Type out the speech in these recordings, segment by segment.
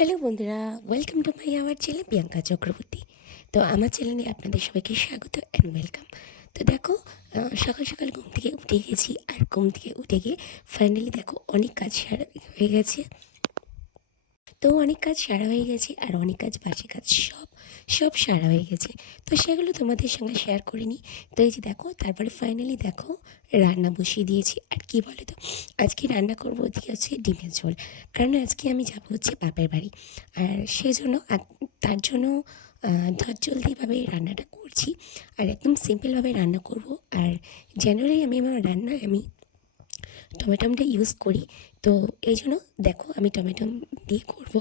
Hello বন্ধুরা, welcome to my our channel Priyanka Chakraborty. তো আমার চ্যানেলে আপনাদের সবাইকে স্বাগত অ্যান্ড ওয়েলকাম। তো দেখো, সকাল সকাল ঘুম থেকে উঠে গেছি, আর ঘুম থেকে উঠে গিয়ে ফাইনালি দেখো অনেক কাজ সারা হয়ে গেছে। তো অনেক কাজ সারা হয়ে গেছে, আর অনেক কাজ বাসি কাজ সব সব সারা হয়ে গেছে। তো সেগুলো তোমাদের সঙ্গে শেয়ার করে নিই। তো এই যে দেখো, তারপরে ফাইনালি দেখো রান্না বসিয়ে দিয়েছি। আর কি বলে তো, আজকে রান্না করবো ওদিকে হচ্ছে ডিমের ঝোল, কারণ আজকে আমি যাবো হচ্ছে বাপের বাড়ি। আর সেজন্য তার জন্য ধৈর্যলদিভাবে রান্নাটা করছি, আর একদম সিম্পলভাবে রান্না করব। আর জেনারেলি আমি আমার রান্নায় আমি টমেটোটা ইউজ করি। তো এই জন্য দেখো আমি টমেটো দিয়ে করব।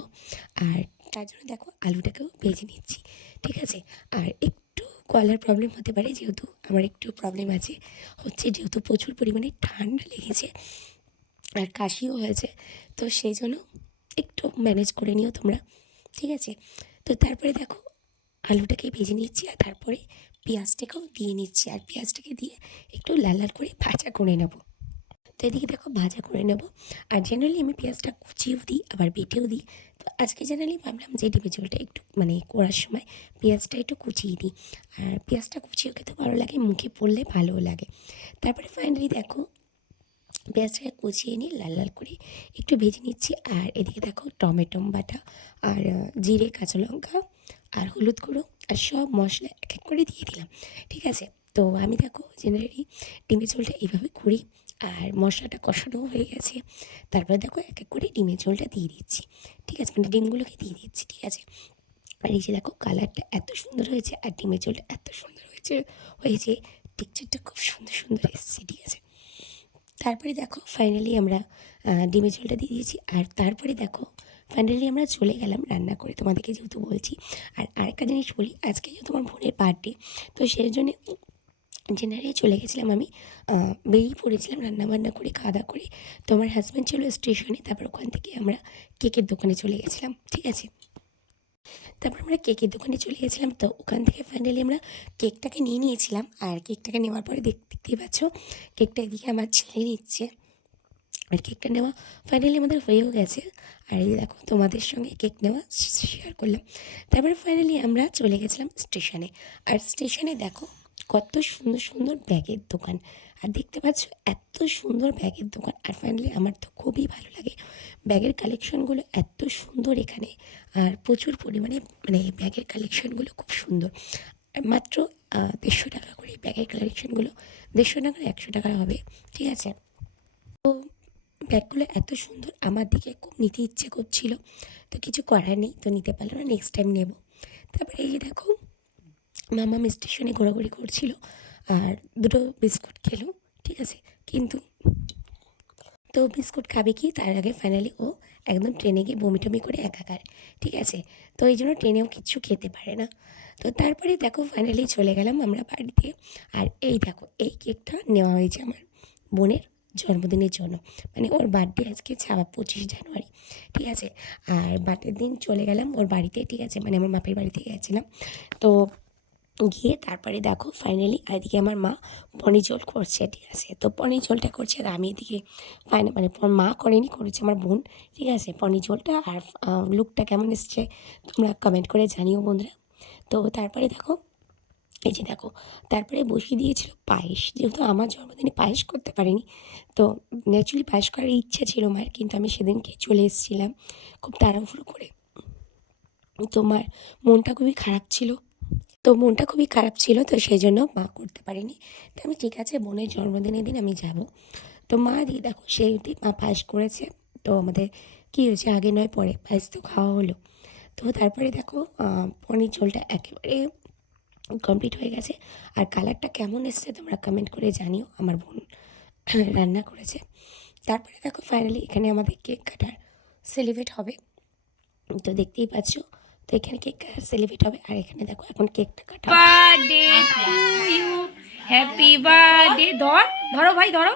আর তার জন্য দেখো আলুটাকেও ভেজে নিচ্ছি, ঠিক আছে। আর একটু গলার প্রবলেম হতে পারে, যেহেতু আমার একটু প্রবলেম আছে, যেহেতু প্রচুর পরিমাণে ঠান্ডা লেগেছে আর কাশিও হয়েছে। তো সেই জন্য একটু ম্যানেজ করে নিও তোমরা, ঠিক আছে। তো তারপরে দেখো আলুটাকে ভেজে নিচ্ছি, আর তারপরে পেঁয়াজটাকেও দিয়ে নিচ্ছি, আর পেঁয়াজটাকে দিয়ে একটু লাল লাল করে ভাজা করে নেবো। তো এদিকে দেখো ভাজা করে নেব। আর জেনারেলি আমি পেঁয়াজটা কুচিয়েও দিই, আবার বেটেও দিই। তো আজকে জেনারেলি ভাবলাম যে ডিমের ঝোলটা একটু করার সময় পেঁয়াজটা একটু কুচিয়ে দিই। আর পেঁয়াজটা কুচিয়েও খেতে ভালো লাগে, মুখে পড়লে ভালোও লাগে। তারপরে ফাইনালি দেখো পেঁয়াজটাকে কুচিয়ে নিয়ে লাল লাল করে একটু ভেজে নিচ্ছি। আর এদিকে দেখো টমেটো বাটা, আর জিরে, কাঁচা লঙ্কা, আর হলুদ গুঁড়ো, আর সব মশলা এক এক করে দিয়ে দিলাম, ঠিক আছে। তো আমি দেখো জেনারেলি ডিমের ঝোলটা এইভাবে করি। আর মশলাটা কষানো হয়ে গেছে, তারপরে দেখো এক এক করে ডিমের ঝোলটা দিয়ে দিচ্ছি, ঠিক আছে, ডিমগুলোকে দিয়ে দিচ্ছি, ঠিক আছে। আর এই যে দেখো কালারটা এত সুন্দর হয়েছে, আর ডিমের ঝোলটা এত সুন্দর হয়েছে টেক্সচারটা খুব সুন্দর সুন্দর এসেছে, ঠিক আছে। তারপরে দেখো ফাইনালি আমরা ডিমের ঝোলটা দিয়ে দিয়েছি। আর তারপরে দেখো ফাইনালি আমরা চলে গেলাম রান্না করে, তোমাদেরকে যেহেতু বলছি। আর আরেকটা জিনিস বলি, আজকে যেহেতু আমার বোনের বার্থডে, তো সেই জন্যে জেনারেলি চলে গেছিলাম আমি, বেরিয়ে পড়েছিলাম রান্নাবান্না করে, খাওয়া দাওয়া করে। তো আমার হাজব্যান্ড ছিল স্টেশনে, তারপর ওখান থেকে আমরা কেকের দোকানে চলে গেছিলাম, ঠিক আছে। তারপর আমরা কেকের দোকানে চলে গেছিলাম। তো ওখান থেকে ফাইনালি আমরা কেকটাকে নিয়ে নিয়েছিলাম। আর কেকটাকে নেওয়ার পরে দেখতেই পাচ্ছ কেকটা এদিকে আমার ছেলে নিচ্ছে। আর কেকটা নেওয়া ফাইনালি আমাদের হয়েও গেছে। আর এই দেখো তোমাদের সঙ্গে কেক নেওয়া শেয়ার করলাম। তারপরে ফাইনালি আমরা চলে গেছিলাম স্টেশনে। আর স্টেশনে দেখো কত সুন্দর সুন্দর ব্যাগের দোকান, আর দেখতে পাচ্ছ এত সুন্দর ব্যাগের দোকান। আর ফাইনালি আমার তো খুবই ভালো লাগে ব্যাগের কালেকশনগুলো, এত সুন্দর এখানে। আর প্রচুর পরিমাণে ব্যাগের কালেকশনগুলো খুব সুন্দর। আর মাত্র 150 টাকা করে ব্যাগের কালেকশনগুলো, 150 টাকা 100 টাকা হবে, ঠিক আছে। তো ব্যাগগুলো এত সুন্দর, আমার দিকে খুব নিতে ইচ্ছে করছিল, তো কিছু করার নেই, তো নিতে পারলো না, নেক্সট টাইম নেব। তারপরে এই যে দেখো মামা স্টেশনে ঘোরাঘুরি করছিল, আর দুটো বিস্কুট খেলো, ঠিক আছে। কিন্তু তো বিস্কুট খাবে কি, তার আগে ফাইনালি ও একদম ট্রেনে গিয়ে বমি টমি করে একাকার, ঠিক আছে। তো এই জন্য ট্রেনেও কিচ্ছু খেতে পারে না। তো তারপরে দেখো ফাইনালি চলে গেলাম আমরা বাড়িতে। আর এই দেখো এই কেকটা নেওয়া হয়েছে আমার বোনের জন্মদিনের জন্য, ওর বার্থডে আজকে 25 জানুয়ারি, ঠিক আছে। আর বার্থডের দিন চলে গেলাম ওর বাড়িতে, ঠিক আছে, আমার বাপের বাড়িতে গেছিলাম। তো গিয়ে তারপরে দেখো ফাইনালি এদিকে আমার মা পনির ঝোল করছে, ঠিক আছে। তো পনির ঝোলটা করছে, আর আমি এদিকে মা করেনি, করেছে আমার বোন, ঠিক আছে, পনির ঝোলটা। আর লুকটা কেমন এসছে তোমরা কমেন্ট করে জানিও বন্ধুরা। তো তারপরে দেখো এই যে দেখো তারপরে বসিয়ে দিয়েছিল পায়েস, যেহেতু আমার জন্মদিনে পায়েস করতে পারিনি। তো ন্যাচুরালি পায়েস করার ইচ্ছা ছিল মায়ের, কিন্তু আমি সেদিনকে চলে এসেছিলাম খুব তাড়াহুড়ো করে। তো মার মনটা খুবই খারাপ ছিল, তো সেই জন্য মা করতে পারেনি। তো আমি ঠিক আছে বোনের জন্মদিনের দিন আমি যাব। তো মা দিয়ে দেখো সেই দিন মা পায়েস করেছে। তো আমাদের কী হয়েছে, আগে নয় পরে পায়েস তো খাওয়া হলো। তো তারপরে দেখো পনির ঝোলটা একেবারে কমপ্লিট হয়ে গেছে। আর কালারটা কেমন এসছে তোমরা কমেন্ট করে জানিও, আমার বোন রান্না করেছে। তারপরে দেখো ফাইনালি এখানে আমাদের কেক কাটার সেলিব্রেট হবে, তো দেখতেই পাচ্ছ। তো এখানে কেক সেলিব্রেট হবে, আর এখানে দেখো এখন কেকটা কাটা birthday to you, happy birthday. ধরো ভাই ধরো।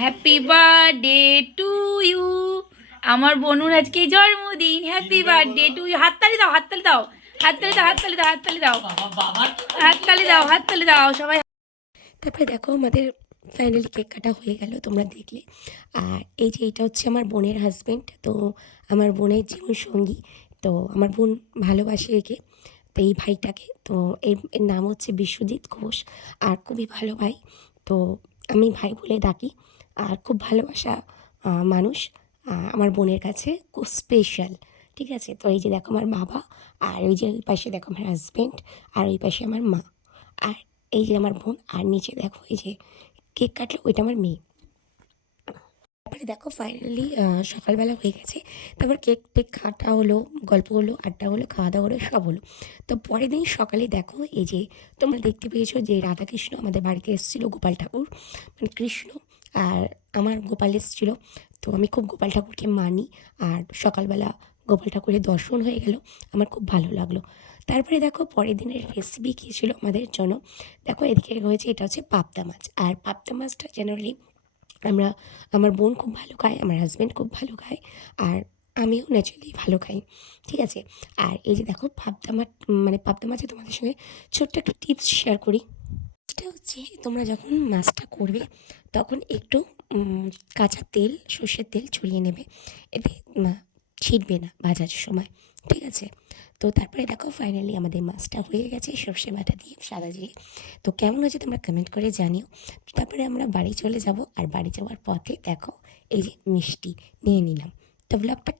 হ্যাপি বার্থডে টু ইউ, আমার বনুর আজকে জন্মদিন। Happy birthday to you. হাততালি দাও, হাততালি দাও, হাততালি দাও, হাততালি দাও, হাততালি দাও, হাততালি দাও, হাততালি দাও সবাই। তারপরে দেখো আমাদের ফাইনালি কেক কাটা হয়ে গেল, তোমরা দেখলে। আর এই যে এটা হচ্ছে আমার বোনের হাজব্যান্ড, তো আমার বোনের জীবনসঙ্গী। তো আমার বোন ভালোবাসে একে, তো এই ভাইটাকে। তো এর নাম হচ্ছে বিশ্বজিৎ ঘোষ, আর খুবই ভালো ভাই। তো আমি ভাই বলে ডাকি, আর খুব ভালোবাসা মানুষ আমার বোনের কাছে, খুব স্পেশাল। ঠিক আছে, তো এই যে দেখো আমার বাবা, আর ওই যে ওই পাশে দেখো আমার হাজব্যান্ড, আর ওই পাশে আমার মা, আর এই যে আমার বোন, আর নিচে দেখো এই যে কেক কাটলো ওইটা আমার মেয়ে। তারপরে দেখো ফাইনালি সকালবেলা হয়ে গেছে, তারপর কেক টেক কাটা হলো, গল্প হলো, আড্ডা হলো, খাওয়া দাওয়া হলো, সব হলো। তো পরের দিন সকালে দেখো এই যে তোমরা দেখতে পেয়েছো যে রাধাকৃষ্ণ আমাদের বাড়িতে এসেছিলো, গোপাল ঠাকুর মানে কৃষ্ণ, আর আমার গোপাল এসেছিলো। তো আমি খুব গোপাল ঠাকুরকে মানি, আর সকালবেলা গোপাল ঠাকুরের দর্শন হয়ে গেল, আমার খুব ভালো লাগলো। তারপরে দেখো পরের দিনের রেসিপি কী ছিল আমাদের জন্য। দেখো এদিকে হয়েছে, এটা হচ্ছে পাবদা মাছ, আর পাবদা মাছটা জেনারেলি আমরা, আমার বোন খুব ভালো খায়, আমার হাজব্যান্ড খুব ভালো খায়, আর আমিও ন্যাচারালি ভালো খাই। ঠিক আছে, আর এই যে দেখো পাবদা মাছ, মানে পাবদা মাছে তোমাদের সঙ্গে ছোট্ট একটা টিপস শেয়ার করি। সেটা হচ্ছে তোমরা যখন মাছটা করবে তখন একটু কাঁচা তেল, সর্ষের তেল ছড়িয়ে নেবে, এতে ছিটবে না ভাজার সময়। ঠিক আছে, তো তারপরে দেখো ফাইনালি আমাদের মাছটা হয়ে গেছে সর্ষে বাটা দিয়ে, সাদা জিরে। তো কেমন হয়েছে তোমরা কমেন্ট করে জানিও। তারপরে আমরা বাড়ি চলে যাব, আর বাড়ি যাওয়ার পথে দেখো এই যে মিষ্টি নিয়ে নিলাম। তো ব্লগটা